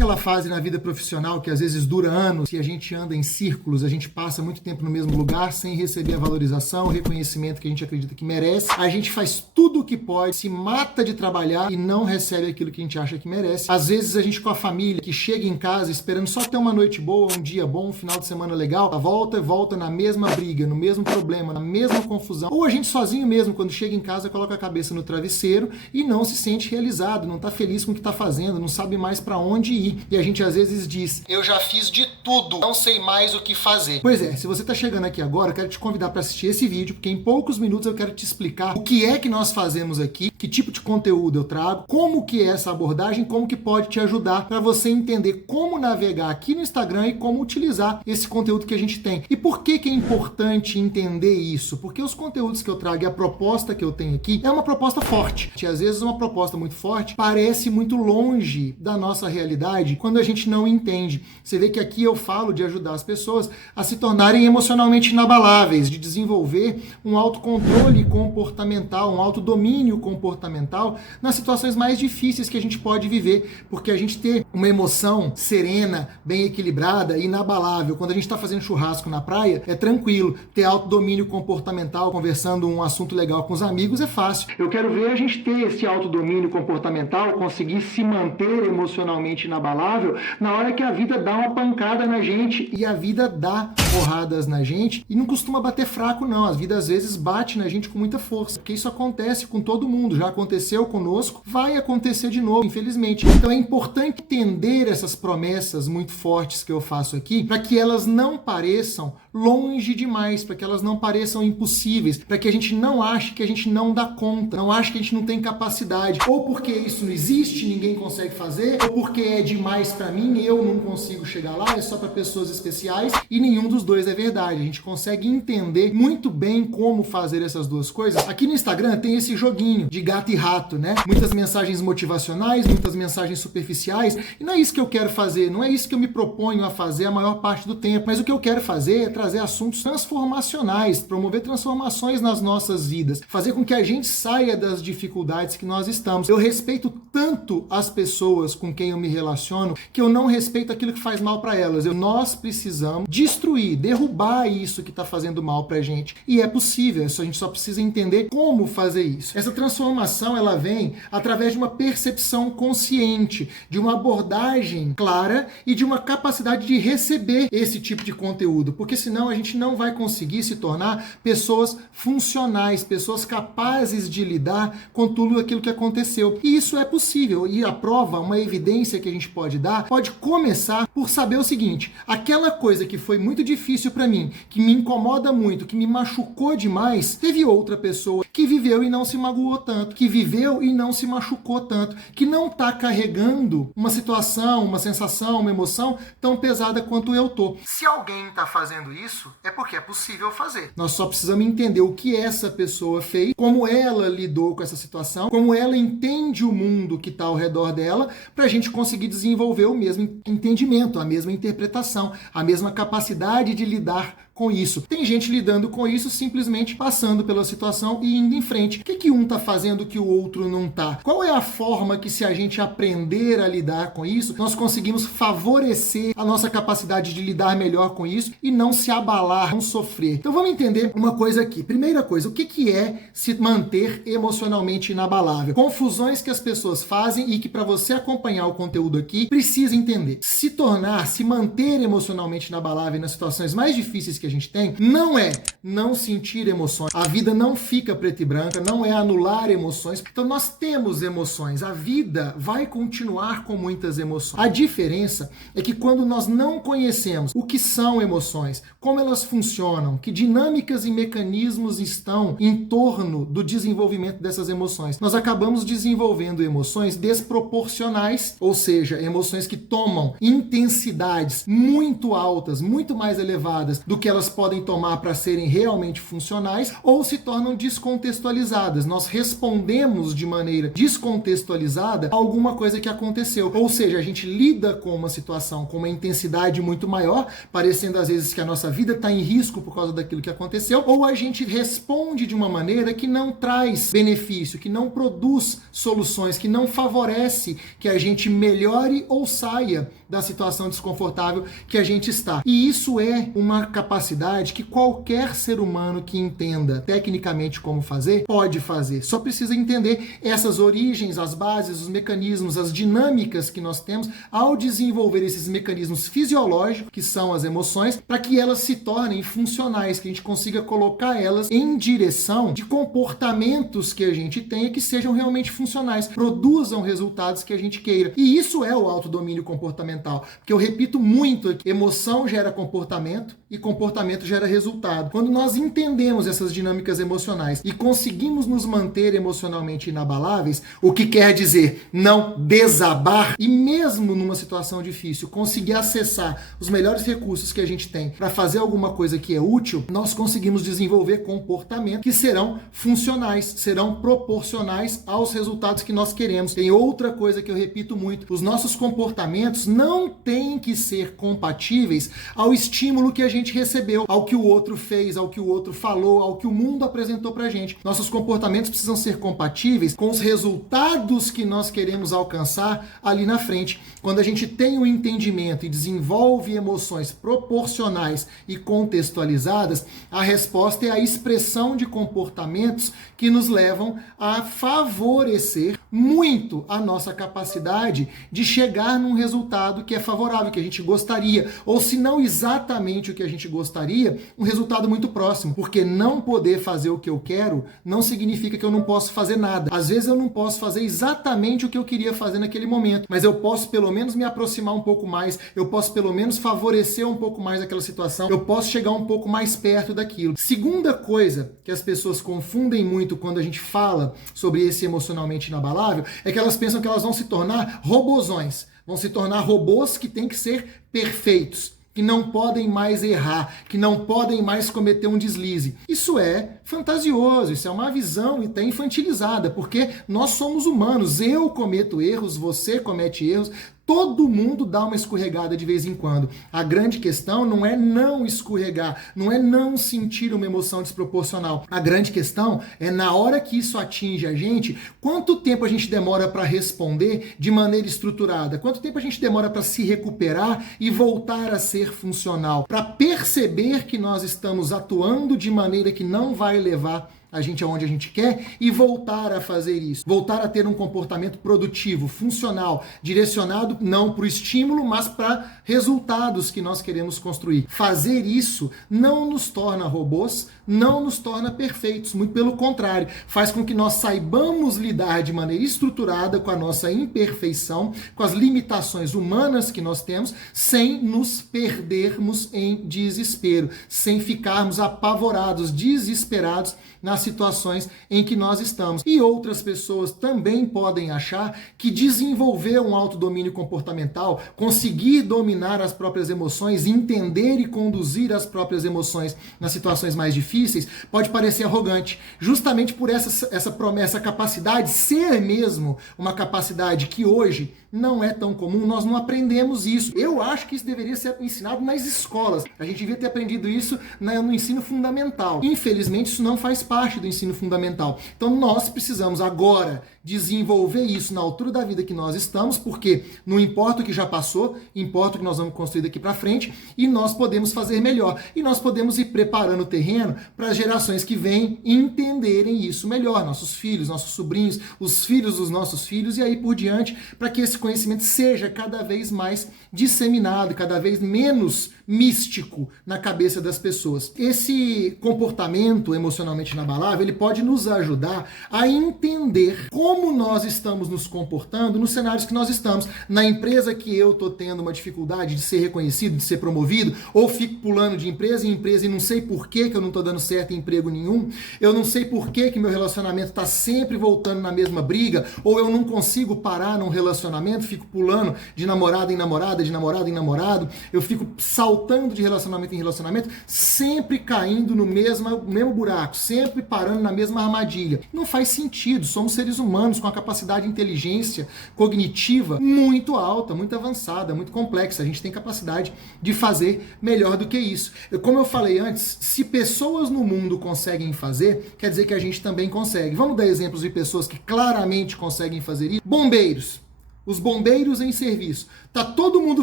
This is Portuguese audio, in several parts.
aquela fase na vida profissional que às vezes dura anos e a gente anda em círculos, a gente passa muito tempo no mesmo lugar sem receber a valorização, o reconhecimento que a gente acredita que merece. A gente faz tudo o que pode, se mata de trabalhar e não recebe aquilo que a gente acha que merece. Às vezes a gente com a família que chega em casa esperando só ter uma noite boa, um dia bom, um final de semana legal, volta na mesma briga, no mesmo problema, na mesma confusão. Ou a gente sozinho mesmo, quando chega em casa, coloca a cabeça no travesseiro e não se sente realizado, não tá feliz com o que tá fazendo, não sabe mais para onde ir. E a gente às vezes diz: eu já fiz de tudo, não sei mais o que fazer. Pois é, se você tá chegando aqui agora, eu quero te convidar para assistir esse vídeo, porque em poucos minutos eu quero te explicar o que é que nós fazemos aqui, que tipo de conteúdo eu trago, como que é essa abordagem, como que pode te ajudar para você entender como navegar aqui no Instagram e como utilizar esse conteúdo que a gente tem. E por que é importante entender isso? Porque os conteúdos que eu trago e a proposta que eu tenho aqui é uma proposta forte. E às vezes uma proposta muito forte parece muito longe da nossa realidade quando a gente não entende. Você vê que aqui eu falo de ajudar as pessoas a se tornarem emocionalmente inabaláveis, de desenvolver um autocontrole comportamental, um autodomínio comportamental nas situações mais difíceis que a gente pode viver, porque a gente ter uma emoção serena, bem equilibrada, inabalável, quando a gente está fazendo churrasco na praia, é tranquilo. Ter autodomínio comportamental, conversando um assunto legal com os amigos, é fácil. Eu quero ver a gente ter esse autodomínio comportamental, conseguir se manter emocionalmente inabalável na hora que a vida dá uma pancada na gente, e a vida dá porradas na gente, e não costuma bater fraco não, a vida às vezes bate na gente com muita força, porque isso acontece com todo mundo, já aconteceu conosco, vai acontecer de novo, infelizmente. Então é importante entender essas promessas muito fortes que eu faço aqui, para que elas não pareçam longe demais, para que elas não pareçam impossíveis, para que a gente não ache que a gente não dá conta, não ache que a gente não tem capacidade, ou porque isso não existe, ninguém consegue fazer, ou porque é demais para mim, eu não consigo chegar lá, é só para pessoas especiais, e nenhum dos dois é verdade. A gente consegue entender muito bem como fazer essas duas coisas. Aqui no Instagram tem esse joguinho de gato e rato, né? Muitas mensagens motivacionais, muitas mensagens superficiais, e não é isso que eu quero fazer, não é isso que eu me proponho a fazer a maior parte do tempo, mas o que eu quero fazer é trazer assuntos transformacionais, promover transformações nas nossas vidas, fazer com que a gente saia das dificuldades que nós estamos. Eu respeito tanto as pessoas com quem eu me relaciono que eu não respeito aquilo que faz mal para elas. Nós precisamos destruir, derrubar isso que está fazendo mal pra gente. E é possível, a gente só precisa entender como fazer isso. Essa transformação, ela vem através de uma percepção consciente, de uma abordagem clara e de uma capacidade de receber esse tipo de conteúdo, porque senão a gente não vai conseguir se tornar pessoas funcionais, pessoas capazes de lidar com tudo aquilo que aconteceu. E isso é possível, e a prova, uma evidência que a gente pode dar, pode começar por saber o seguinte: aquela coisa que foi muito difícil para mim, que me incomoda muito, que me machucou demais, teve outra pessoa que viveu e não se magoou tanto, que viveu e não se machucou tanto, que não tá carregando uma situação, uma sensação, uma emoção tão pesada quanto eu tô. Se alguém tá fazendo isso, é porque é possível fazer. Nós só precisamos entender o que essa pessoa fez, como ela lidou com essa situação, como ela entende o mundo que tá ao redor dela, pra gente conseguir desenvolver o mesmo entendimento, a mesma interpretação, a mesma capacidade de lidar com isso. Tem gente lidando com isso simplesmente passando pela situação e indo em frente. O que um tá fazendo que o outro não tá? Qual é a forma que, se a gente aprender a lidar com isso, nós conseguimos favorecer a nossa capacidade de lidar melhor com isso e não se abalar, não sofrer? Então vamos entender uma coisa aqui. Primeira coisa, o que é se manter emocionalmente inabalável? Confusões que as pessoas fazem e que, para você acompanhar o conteúdo aqui, precisa entender. Se manter emocionalmente inabalável nas situações mais difíceis que a gente tem, não é não sentir emoções. A vida não fica preta e branca, não é anular emoções. Então nós temos emoções, a vida vai continuar com muitas emoções. A diferença é que quando nós não conhecemos o que são emoções, como elas funcionam, que dinâmicas e mecanismos estão em torno do desenvolvimento dessas emoções, nós acabamos desenvolvendo emoções desproporcionais, ou seja, emoções que tomam intensidades muito altas, muito mais elevadas do que elas podem tomar para serem realmente funcionais, ou se tornam descontextualizadas. Nós respondemos de maneira descontextualizada a alguma coisa que aconteceu. Ou seja, a gente lida com uma situação com uma intensidade muito maior, parecendo às vezes que a nossa nossa vida está em risco por causa daquilo que aconteceu, ou a gente responde de uma maneira que não traz benefício, que não produz soluções, que não favorece que a gente melhore ou saia da situação desconfortável que a gente está. E isso é uma capacidade que qualquer ser humano que entenda tecnicamente como fazer, pode fazer. Só precisa entender essas origens, as bases, os mecanismos, as dinâmicas que nós temos ao desenvolver esses mecanismos fisiológicos, que são as emoções, para que elas se tornem funcionais, que a gente consiga colocar elas em direção de comportamentos que a gente tenha que sejam realmente funcionais, produzam resultados que a gente queira. E isso é o autodomínio comportamental. Porque eu repito muito aqui, emoção gera comportamento e comportamento gera resultado. Quando nós entendemos essas dinâmicas emocionais e conseguimos nos manter emocionalmente inabaláveis, o que quer dizer não desabar, e mesmo numa situação difícil, conseguir acessar os melhores recursos que a gente tem para fazer alguma coisa que é útil, nós conseguimos desenvolver comportamentos que serão funcionais, serão proporcionais aos resultados que nós queremos. Tem outra coisa que eu repito muito, os nossos comportamentos não têm que ser compatíveis ao estímulo que a gente recebeu, ao que o outro fez, ao que o outro falou, ao que o mundo apresentou pra gente. Nossos comportamentos precisam ser compatíveis com os resultados que nós queremos alcançar ali na frente. Quando a gente tem o entendimento e desenvolve emoções proporcionais e contextualizadas, a resposta é a expressão de comportamentos que nos levam a favorecer muito a nossa capacidade de chegar num resultado que é favorável, que a gente gostaria, ou se não exatamente o que a gente gostaria, um resultado muito próximo, porque não poder fazer o que eu quero não significa que eu não posso fazer nada. Às vezes eu não posso fazer exatamente o que eu queria fazer naquele momento, mas eu posso pelo menos me aproximar um pouco mais, eu posso pelo menos favorecer um pouco mais aquela situação, eu posso chegar um pouco mais perto daquilo. Segunda coisa que as pessoas confundem muito quando a gente fala sobre esse emocionalmente inabalável, é que elas pensam que elas vão se tornar robozões, vão se tornar robôs que têm que ser perfeitos, que não podem mais errar, que não podem mais cometer um deslize. Isso é fantasioso, isso é uma visão até infantilizada, porque nós somos humanos, eu cometo erros, você comete erros, todo mundo dá uma escorregada de vez em quando. A grande questão não é não escorregar, não é não sentir uma emoção desproporcional. A grande questão é, na hora que isso atinge a gente, quanto tempo a gente demora para responder de maneira estruturada? Quanto tempo a gente demora para se recuperar e voltar a ser funcional? Para perceber que nós estamos atuando de maneira que não vai levar a gente aonde a gente quer e voltar a fazer isso. Voltar a ter um comportamento produtivo, funcional, direcionado não para o estímulo, mas para resultados que nós queremos construir. Fazer isso não nos torna robôs, não nos torna perfeitos, muito pelo contrário, faz com que nós saibamos lidar de maneira estruturada com a nossa imperfeição, com as limitações humanas que nós temos, sem nos perdermos em desespero, sem ficarmos apavorados, desesperados nas situações em que nós estamos. E outras pessoas também podem achar que desenvolver um autodomínio comportamental, conseguir dominar as próprias emoções, entender e conduzir as próprias emoções nas situações mais difíceis, pode parecer arrogante, justamente por essa capacidade ser mesmo uma capacidade que hoje não é tão comum, nós não aprendemos isso. Eu acho que isso deveria ser ensinado nas escolas. A gente devia ter aprendido isso no ensino fundamental. Infelizmente, isso não faz parte do ensino fundamental. Então, nós precisamos agora desenvolver isso na altura da vida que nós estamos, porque não importa o que já passou, importa o que nós vamos construir daqui para frente, e nós podemos fazer melhor. E nós podemos ir preparando o terreno para as gerações que vêm entenderem isso melhor. Nossos filhos, nossos sobrinhos, os filhos dos nossos filhos, e aí por diante, para que esse conhecimento seja cada vez mais disseminado, cada vez menos místico na cabeça das pessoas. Esse comportamento emocionalmente inabalável, ele pode nos ajudar a entender como nós estamos nos comportando nos cenários que nós estamos. Na empresa que eu estou tendo uma dificuldade de ser reconhecido, de ser promovido, ou fico pulando de empresa em empresa e não sei por que eu não estou dando certo em emprego nenhum, eu não sei por que meu relacionamento está sempre voltando na mesma briga, ou eu não consigo parar num relacionamento, fico pulando de namorada em namorada, de namorado em namorado, eu fico saltando de relacionamento em relacionamento, sempre caindo no mesmo buraco, sempre parando na mesma armadilha. Não faz sentido, somos seres humanos, humanos com a capacidade de inteligência cognitiva muito alta, muito avançada, muito complexa. A gente tem capacidade de fazer melhor do que isso. Como eu falei antes, se pessoas no mundo conseguem fazer, quer dizer que a gente também consegue. Vamos dar exemplos de pessoas que claramente conseguem fazer isso? Bombeiros. Os bombeiros em serviço. Tá todo mundo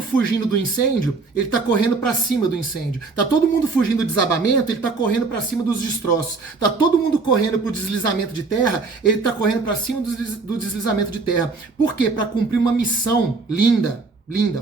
fugindo do incêndio, ele tá correndo para cima do incêndio. Tá todo mundo fugindo do desabamento, ele tá correndo para cima dos destroços. Tá todo mundo correndo pro deslizamento de terra, ele tá correndo para cima do deslizamento de terra. Por quê? Para cumprir uma missão linda,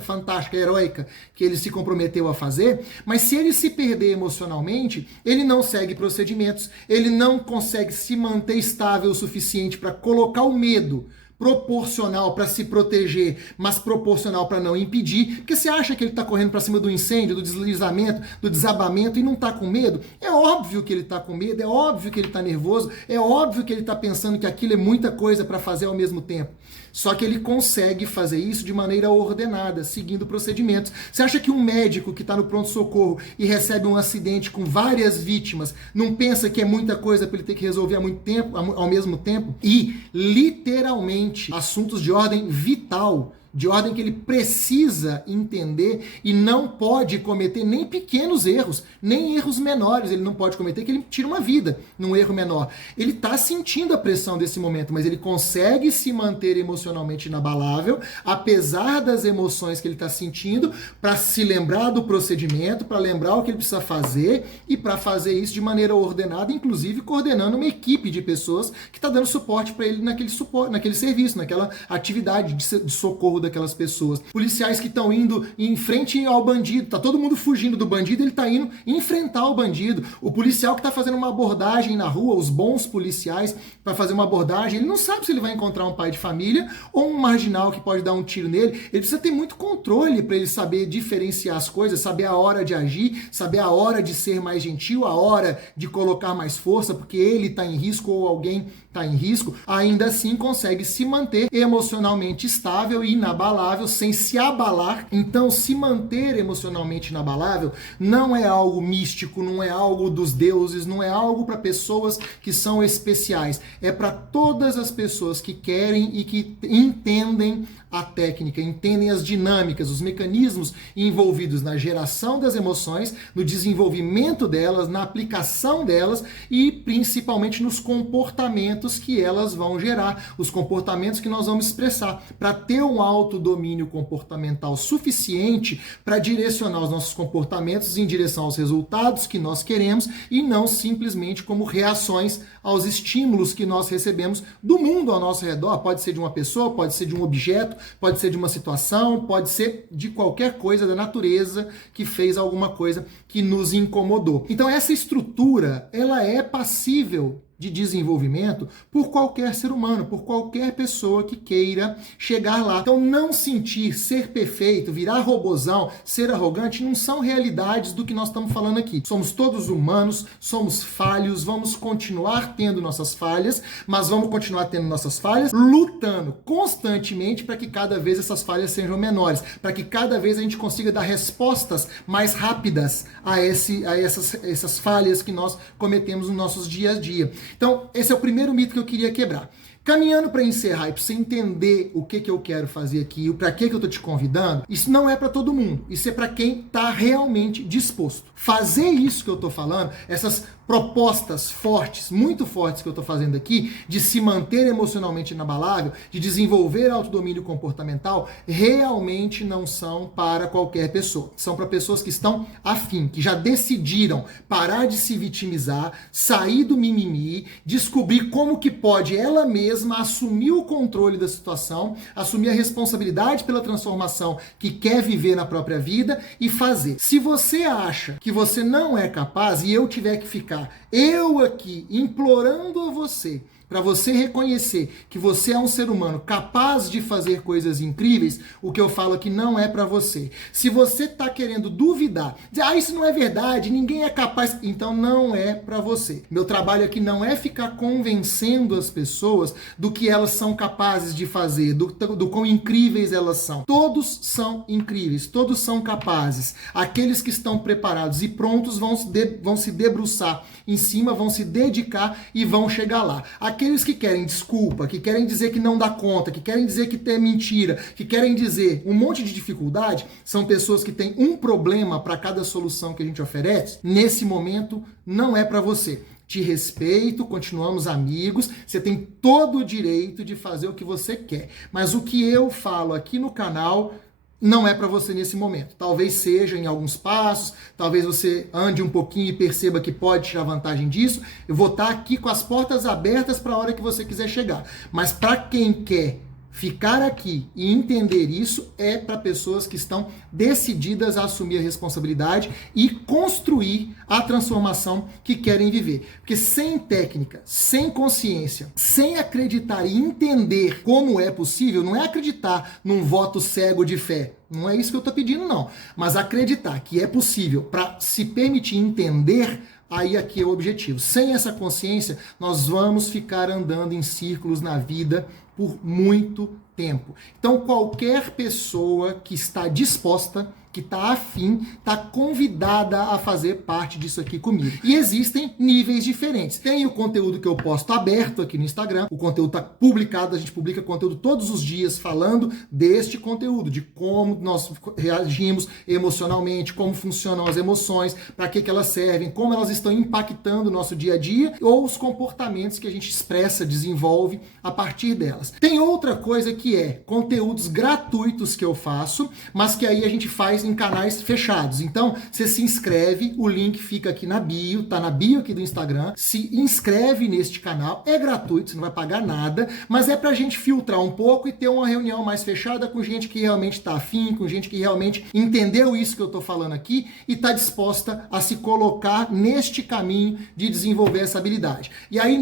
fantástica, heróica, que ele se comprometeu a fazer, mas se ele se perder emocionalmente, ele não segue procedimentos, ele não consegue se manter estável o suficiente para colocar o medo proporcional para se proteger, mas proporcional para não impedir, porque você acha que ele está correndo para cima do incêndio, do deslizamento, do desabamento e não está com medo? É óbvio que ele está com medo, é óbvio que ele está nervoso, é óbvio que ele está pensando que aquilo é muita coisa para fazer ao mesmo tempo. Só que ele consegue fazer isso de maneira ordenada, seguindo procedimentos. Você acha que um médico que está no pronto-socorro e recebe um acidente com várias vítimas não pensa que é muita coisa para ele ter que resolver ao mesmo tempo? E, literalmente, assuntos de ordem vital, de ordem que ele precisa entender e não pode cometer nem pequenos erros, nem erros menores ele não pode cometer, que ele tira uma vida num erro menor. Ele está sentindo a pressão desse momento, mas ele consegue se manter emocionalmente inabalável, apesar das emoções que ele está sentindo, para se lembrar do procedimento, para lembrar o que ele precisa fazer e para fazer isso de maneira ordenada, inclusive coordenando uma equipe de pessoas que está dando suporte para ele naquele serviço, naquela atividade de socorro daquelas pessoas. Policiais que estão indo em frente ao bandido, tá todo mundo fugindo do bandido, ele tá indo enfrentar o bandido. O policial que tá fazendo uma abordagem na rua, os bons policiais para fazer uma abordagem, ele não sabe se ele vai encontrar um pai de família ou um marginal que pode dar um tiro nele. Ele precisa ter muito controle para ele saber diferenciar as coisas, saber a hora de agir, saber a hora de ser mais gentil, a hora de colocar mais força, porque ele tá em risco ou alguém tá em risco. Ainda assim consegue se manter emocionalmente estável e inabalável, sem se abalar. Então, se manter emocionalmente inabalável não é algo místico, não é algo dos deuses, não é algo para pessoas que são especiais. É para todas as pessoas que querem e que entendem a técnica, entendem as dinâmicas, os mecanismos envolvidos na geração das emoções, no desenvolvimento delas, na aplicação delas e principalmente nos comportamentos que elas vão gerar, os comportamentos que nós vamos expressar, para ter um autodomínio comportamental suficiente para direcionar os nossos comportamentos em direção aos resultados que nós queremos e não simplesmente como reações aos estímulos que nós recebemos do mundo ao nosso redor. Pode ser de uma pessoa, pode ser de um objeto, pode ser de uma situação, pode ser de qualquer coisa da natureza que fez alguma coisa que nos incomodou. Então essa estrutura, ela é passível de desenvolvimento por qualquer ser humano, por qualquer pessoa que queira chegar lá. Então não sentir, ser perfeito, virar robozão, ser arrogante, não são realidades do que nós estamos falando aqui. Somos todos humanos, somos falhos, vamos continuar tendo nossas falhas, mas vamos continuar tendo nossas falhas lutando constantemente para que cada vez essas falhas sejam menores, para que cada vez a gente consiga dar respostas mais rápidas a essas falhas que nós cometemos nos nossos dia a dia. Então, esse é o primeiro mito que eu queria quebrar. Caminhando para encerrar e para você entender o que eu quero fazer aqui, para que eu tô te convidando, isso não é para todo mundo. Isso é para quem tá realmente disposto. Fazer isso que eu tô falando, essas propostas fortes, muito fortes que eu tô fazendo aqui, de se manter emocionalmente inabalável, de desenvolver autodomínio comportamental, realmente não são para qualquer pessoa. São para pessoas que estão afim, que já decidiram parar de se vitimizar, sair do mimimi, descobrir como que pode ela mesma assumir o controle da situação, assumir a responsabilidade pela transformação que quer viver na própria vida e fazer. Se você acha que você não é capaz e eu tiver que ficar eu aqui implorando a você, para você reconhecer que você é um ser humano capaz de fazer coisas incríveis, o que eu falo aqui não é para você. Se você está querendo duvidar, dizer, isso não é verdade, ninguém é capaz, então não é para você. Meu trabalho aqui não é ficar convencendo as pessoas do que elas são capazes de fazer, do quão incríveis elas são. Todos são incríveis, todos são capazes. Aqueles que estão preparados e prontos vão se debruçar em cima, vão se dedicar e vão chegar lá. Aqueles que querem desculpa, que querem dizer que não dá conta, que querem dizer que é mentira, que querem dizer um monte de dificuldade, são pessoas que têm um problema para cada solução que a gente oferece. Nesse momento, não é para você. Te respeito, continuamos amigos, você tem todo o direito de fazer o que você quer. Mas o que eu falo aqui no canal não é para você nesse momento. Talvez seja em alguns passos, talvez você ande um pouquinho e perceba que pode tirar vantagem disso. Eu vou estar aqui com as portas abertas para a hora que você quiser chegar. Mas para quem quer ficar aqui e entender isso, é para pessoas que estão decididas a assumir a responsabilidade e construir a transformação que querem viver. Porque sem técnica, sem consciência, sem acreditar e entender como é possível, não é acreditar num voto cego de fé. Não é isso que eu estou pedindo, não. Mas acreditar que é possível para se permitir entender. Aí aqui é o objetivo. Sem essa consciência, nós vamos ficar andando em círculos na vida por muito tempo. Então, qualquer pessoa que está disposta, que está afim, está convidada a fazer parte disso aqui comigo. E existem níveis diferentes. Tem o conteúdo que eu posto aberto aqui no Instagram, o conteúdo está publicado, a gente publica conteúdo todos os dias falando deste conteúdo, de como nós reagimos emocionalmente, como funcionam as emoções, para que elas servem, como elas estão impactando o nosso dia a dia, ou os comportamentos que a gente expressa, desenvolve a partir delas. Tem outra coisa que é conteúdos gratuitos que eu faço, mas que aí a gente faz em canais fechados. Então, você se inscreve, o link fica aqui na bio, tá na bio aqui do Instagram, se inscreve neste canal, é gratuito, você não vai pagar nada, mas é pra gente filtrar um pouco e ter uma reunião mais fechada com gente que realmente tá afim, com gente que realmente entendeu isso que eu tô falando aqui e tá disposta a se colocar neste caminho de desenvolver essa habilidade. E aí,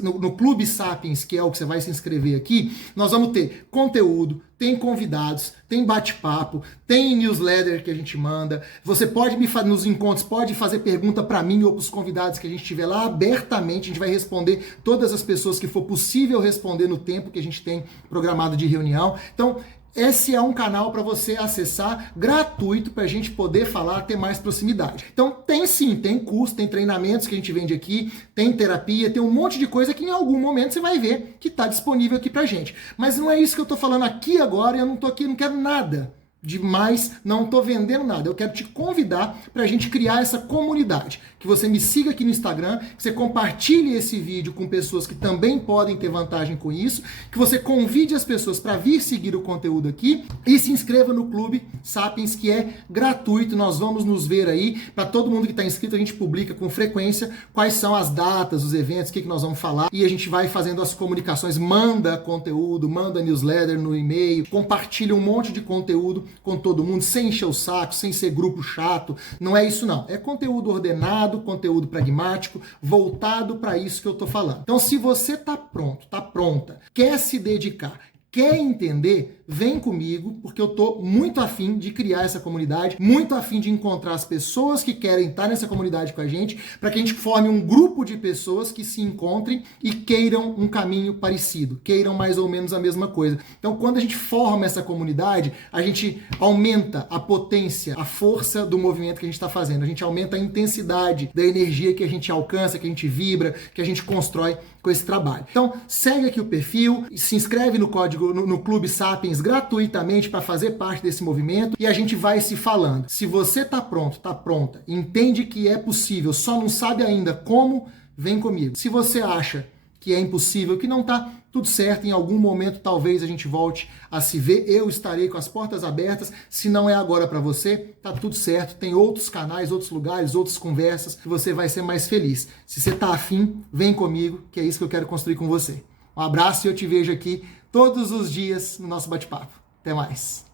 no Clube Sapiens, que é o que você vai se inscrever aqui, nós vamos ter conteúdo, tem convidados, tem bate-papo, tem newsletter que a gente manda. Você pode nos encontros, pode fazer pergunta para mim ou para os convidados que a gente tiver lá abertamente. A gente vai responder todas as pessoas que for possível responder no tempo que a gente tem programado de reunião. Então, esse é um canal para você acessar gratuito para a gente poder falar, ter mais proximidade. Então tem sim, tem curso, tem treinamentos que a gente vende aqui, tem terapia, tem um monte de coisa que em algum momento você vai ver que está disponível aqui para gente. Mas não é isso que eu estou falando aqui agora, eu não estou aqui, não quero nada demais, não estou vendendo nada. Eu quero te convidar para a gente criar essa comunidade. Que você me siga aqui no Instagram, que você compartilhe esse vídeo com pessoas que também podem ter vantagem com isso, que você convide as pessoas para vir seguir o conteúdo aqui e se inscreva no Clube Sapiens, que é gratuito. Nós vamos nos ver aí. Para todo mundo que está inscrito, a gente publica com frequência quais são as datas, os eventos, o que nós vamos falar, e a gente vai fazendo as comunicações, manda conteúdo, manda newsletter no e-mail, compartilha um monte de conteúdo com todo mundo, sem encher o saco, sem ser grupo chato. Não é isso não. É conteúdo ordenado, conteúdo pragmático, voltado para isso que eu tô falando. Então, se você tá pronto, tá pronta, quer se dedicar, quer entender, vem comigo, porque eu tô muito afim de criar essa comunidade, muito afim de encontrar as pessoas que querem estar nessa comunidade com a gente, para que a gente forme um grupo de pessoas que se encontrem e queiram um caminho parecido, queiram mais ou menos a mesma coisa. Então, quando a gente forma essa comunidade, a gente aumenta a potência, a força do movimento que a gente está fazendo, a gente aumenta a intensidade da energia que a gente alcança, que a gente vibra, que a gente constrói com esse trabalho. Então, segue aqui o perfil, se inscreve no código, no Clube Sapiens gratuitamente para fazer parte desse movimento e a gente vai se falando. Se você tá pronto, tá pronta, entende que é possível, só não sabe ainda como, vem comigo. Se você acha que é impossível, que não tá tudo certo, em algum momento talvez a gente volte a se ver, eu estarei com as portas abertas, se não é agora para você, tá tudo certo, tem outros canais, outros lugares, outras conversas, que você vai ser mais feliz. Se você tá afim, vem comigo, que é isso que eu quero construir com você. Um abraço e eu te vejo aqui todos os dias no nosso bate-papo. Até mais.